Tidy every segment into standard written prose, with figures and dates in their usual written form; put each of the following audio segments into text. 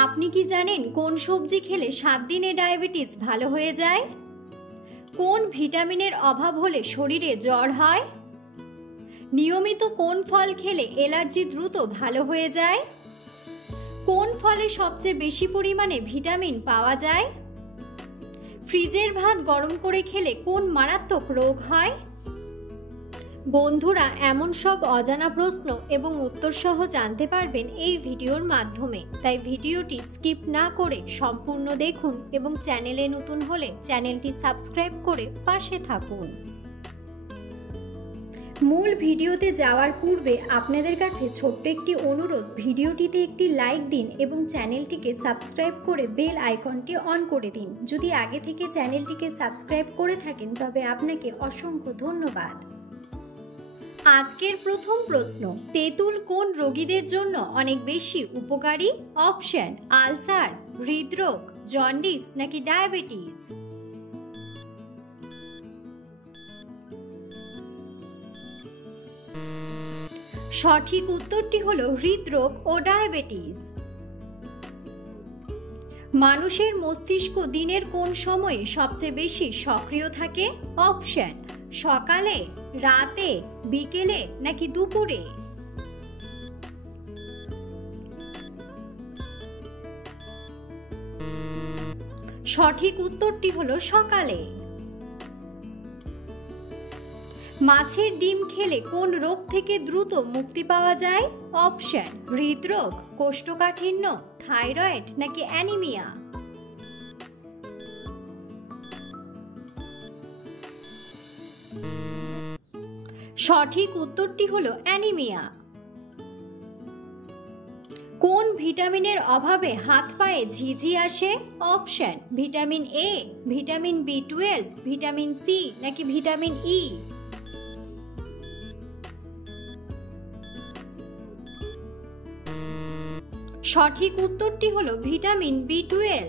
আপনি কি জানেন কোন সবজি খেলে 7 দিনে ডায়াবেটিস ভালো হয়ে যায়? কোন ভিটামিনের অভাব হলে শরীরে জ্বর হয়? নিয়মিত কোন ফল খেলে অ্যালার্জি দ্রুত ভালো হয়ে যায়? কোন ফলে সবচেয়ে বেশি পরিমাণে ভিটামিন পাওয়া যায়? ফ্রিজের ভাত গরম করে খেলে কোন মারাত্মক রোগ হয়? বন্ধুরা, এমন সব অজানা প্রশ্ন এবং উত্তর সহ জানতে পারবেন এই ভিডিওর মাধ্যমে, তাই ভিডিওটি স্কিপ না করে সম্পূর্ণ দেখুন এবং চ্যানেলে নতুন হলে চ্যানেলটি সাবস্ক্রাইব করে পাশে থাকুন। মূল ভিডিওতে যাওয়ার পূর্বে আপনাদের কাছে ছোট্ট একটি অনুরোধ, ভিডিওটিতে একটি লাইক দিন এবং চ্যানেলটিকে সাবস্ক্রাইব করে বেল আইকনটি অন করে দিন। যদি আগে থেকে চ্যানেলটিকে সাবস্ক্রাইব করে থাকেন তবে আপনাকে অসংখ্য ধন্যবাদ। আজকের প্রথম প্রশ্ন, তেঁতুল কোন রোগীদের জন্য অনেক বেশি উপকারী? অপশন: আলসার, হৃদরোগ, জন্ডিস নাকি ডায়াবেটিস। সঠিক উত্তরটি হলো হৃদরোগ ও ডায়াবেটিস। মানুষের মস্তিষ্ক দিনের কোন সময়ে সবচেয়ে বেশি সক্রিয় থাকে? অপশন: সকালে, রাতে, বিকেলে নাকি দুপুরে। সঠিক উত্তরটি হলো সকালে। মাছের ডিম খেলে কোন রোগ থেকে দ্রুত মুক্তি পাওয়া যায়? অপশন: হৃদরোগ, কোষ্ঠকাঠিন্য, থাইরয়েড নাকি অ্যানিমিয়া। সঠিক উত্তরটি হলো অ্যানিমিয়া। কোন ভিটামিনের অভাবে হাত পায়ে ঝিঝি আসে? অপশন: ভিটামিন এ, ভিটামিন বি12, ভিটামিন সি নাকি ভিটামিন ই। সঠিক উত্তরটি হলো ভিটামিন বি12।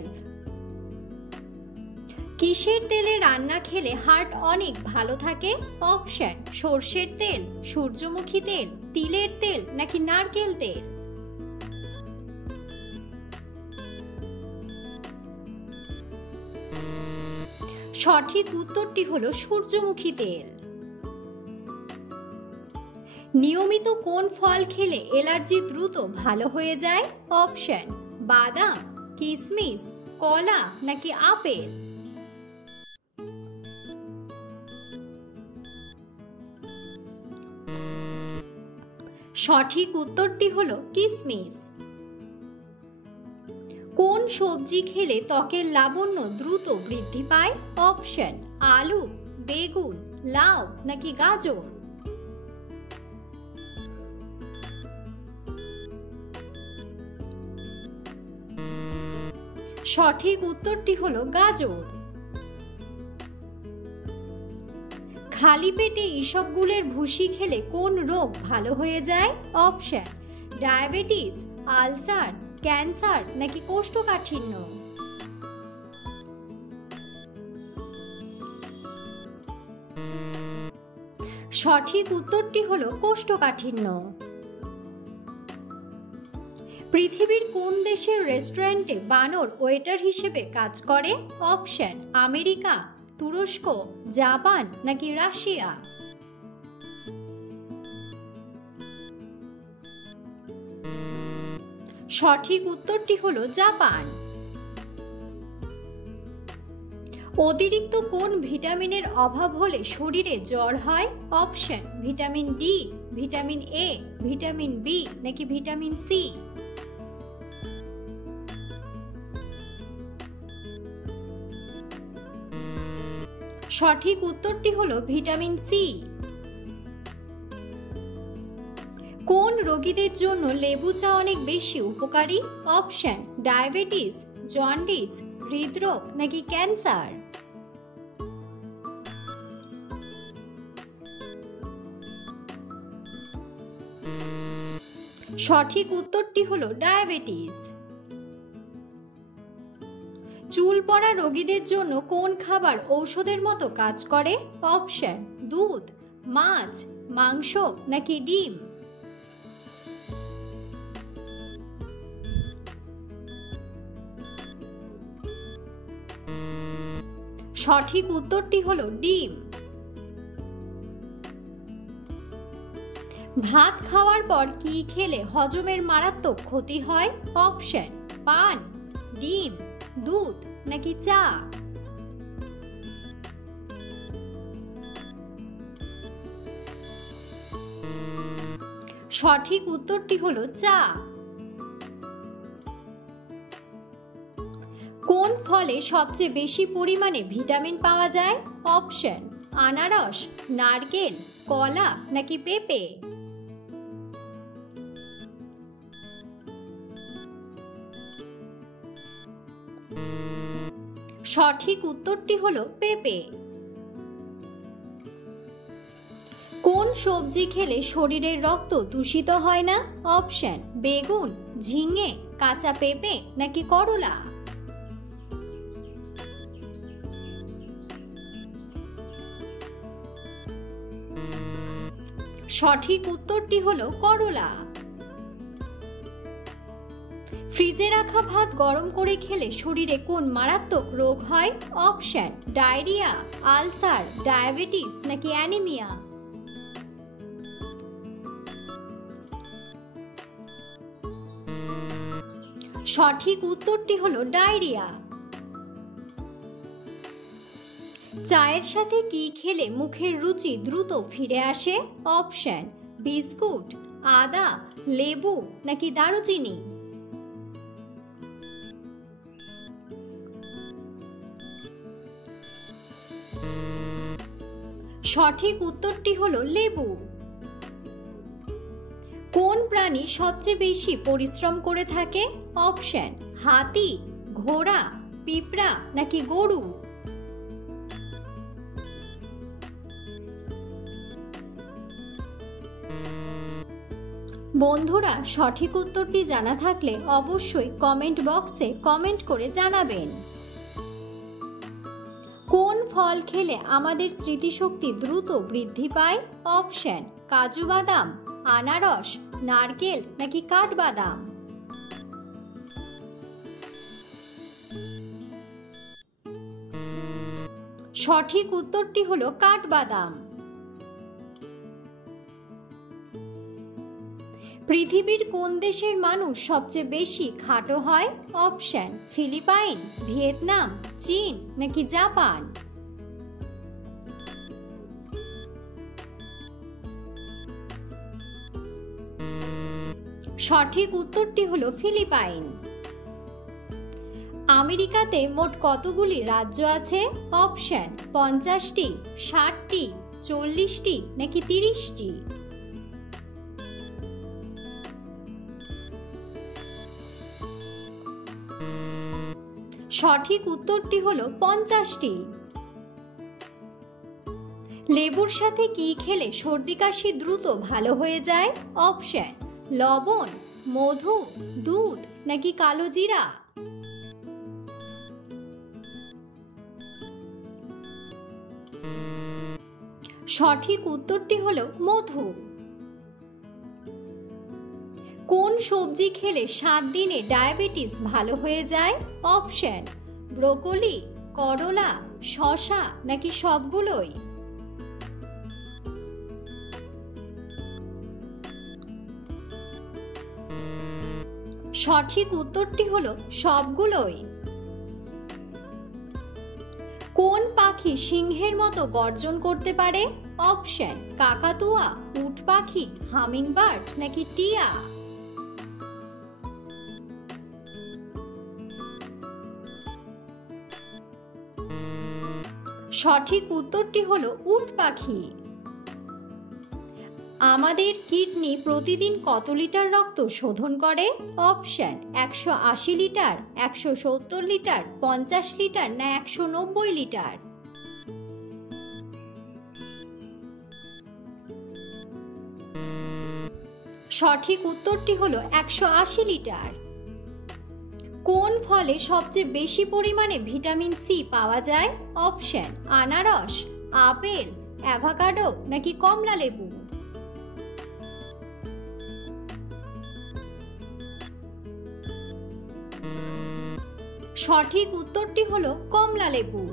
কিসের তেলে রান্না খেলে হার্ট অনেক ভালো থাকে? অপশন: সরষের তেল, সূর্যমুখী তেল, তিলের তেল নাকি নারকেল তেল। সঠিক উত্তরটি হলো সূর্যমুখী তেল। নিয়মিত কোন ফল খেলে অ্যালার্জি দ্রুত ভালো হয়ে যায়? অপশন: বাদাম, কিশমিশ, কলা নাকি আপেল। সঠিক উত্তরটি হলো কিশমিশ। কোন সবজি খেলে ত্বকের লাবণ্য দ্রুত বৃদ্ধি পায়? অপশন: আলু, বেগুন, লাউ নাকি গাজর। সঠিক উত্তরটি হলো গাজর। খালি পেটে ইসবগুলের ভুসি খেলে কোন রোগ ভালো হয়ে যায়? অপশন: ডায়াবেটিস, আলসার, ক্যান্সার নাকি কোষ্ঠকাঠিন্য। সঠিক উত্তরটি হলো কোষ্ঠকাঠিন্য। পৃথিবীর কোন দেশের রেস্টুরেন্টে বানর ওয়েটার হিসেবে কাজ করে? অপশন: আমেরিকা, তুরস্ক, জাপান নাকি রাশিয়া। সঠিক উত্তরটি হলো জাপান। অতিরিক্ত কোন ভিটামিনের অভাব হলে শরীরে জ্বর হয়? Option: vitamin D, vitamin A, vitamin B নাকি ভিটামিন সি। সঠিক উত্তরটি হলো ভিটামিন সি। কোন রোগীদের জন্য লেবু চা অনেক বেশি উপকারী? অপশন: ডায়াবেটিস, জন্ডিস, হৃদরোগ নাকি ক্যান্সার। সঠিক উত্তরটি হলো ডায়াবেটিস। চুল পড়া রোগীদের জন্য কোন খাবার ঔষধের মতো কাজ করে? অপশন: দুধ, মাছ, মাংস নাকি ডিম। সঠিক উত্তরটি হলো ডিম। ভাত খাওয়ার পর কি খেলে হজমের মারাত্মক ক্ষতি হয়? অপশন: পান, ডিম, দুধ নাকি চা। সঠিক উত্তরটি হলো চা। কোন ফলে সবচেয়ে বেশি পরিমাণে ভিটামিন পাওয়া যায়? অপশন: আনারস, নারকেল, কলা নাকি পেঁপে। সঠিক উত্তরটি হলো পেঁপে। কোন সবজি খেলে শরীরের রক্ত দূষিত হয় না? অপশন: বেগুন, ঝিঙে, কাঁচা পেঁপে নাকি করলা। সঠিক উত্তরটি হলো করলা। ফ্রিজে রাখা ভাত গরম করে খেলে শরীরে কোন মারাত্মক রোগ হয়? অপশন: ডায়রিয়া, আলসার, ডায়াবেটিস নাকি অ্যানিমিয়া। সঠিক উত্তরটি হলো ডায়রিয়া। চায়ের সাথে কি খেলে মুখের রুচি দ্রুত ফিরে আসে? অপশন: বিস্কুট, আদা, লেবু নাকি দারুচিনি। সঠিক উত্তরটি হলো লেবু। কোন প্রাণী সবচেয়ে বেশি পরিশ্রম করে থাকে? অপশন: হাতি, ঘোড়া, পিঁপড়া নাকি গরু। বন্ধুরা, সঠিক উত্তরটি জানা থাকলে অবশ্যই কমেন্ট বক্সে কমেন্ট করে জানাবেন। কোন ফল খেলে আমাদের স্মৃতিশক্তি দ্রুত বৃদ্ধি পায়? অপশন: কাজু বাদাম, আনারস, নারকেল নাকি কাঠবাদাম। সঠিক উত্তরটি হলো কাঠবাদাম। পৃথিবীর কোন দেশের মানুষ সবচেয়ে বেশি খাটো হয়? অপশন: ফিলিপাইন, ভিয়েতনাম, চীন নাকি জাপান। সঠিক উত্তরটি হলো ফিলিপাইন। আমেরিকাতে মোট কতগুলি রাজ্য আছে? অপশন: 50টি, 60টি, 40টি নাকি 30টি। সঠিক উত্তরটি হলো 50টি। লেবুর সাথে কি খেলে সর্দি কাশি দ্রুত ভালো হয়ে যায়? অপশন: লবণ, মধু, দুধ নাকি কালো জিরা। সঠিক উত্তরটি হলো মধু। কোন সবজি খেলে 7 দিনে ডায়াবেটিস ভালো হয়ে যায়? অপশন: ব্রোকলি, করলা, শসা নাকি সবগুলোই। সঠিক উত্তরটি হলো সবগুলোই। কোন পাখি সিংহের মতো গর্জন করতে পারে? অপশন: কাকাতুয়া, উট পাখি, হামিংবার্ড নাকি টিয়া। সঠিক উত্তরটি হলো উট পাখি। আমাদের কিডনি প্রতিদিন কত লিটার রক্ত শোধন করে? অপশন: 180 লিটার, 170 লিটার, 50 লিটার না 190 লিটার। সঠিক উত্তরটি হলো 180 লিটার। কোন ফলে সবচেয়ে বেশি পরিমাণে ভিটামিন সি পাওয়া যায়? অপশন: আনারস, আপেল, অ্যাভোকাডো নাকি কমলা লেবু। সঠিক উত্তরটি হলো কমলা লেবু।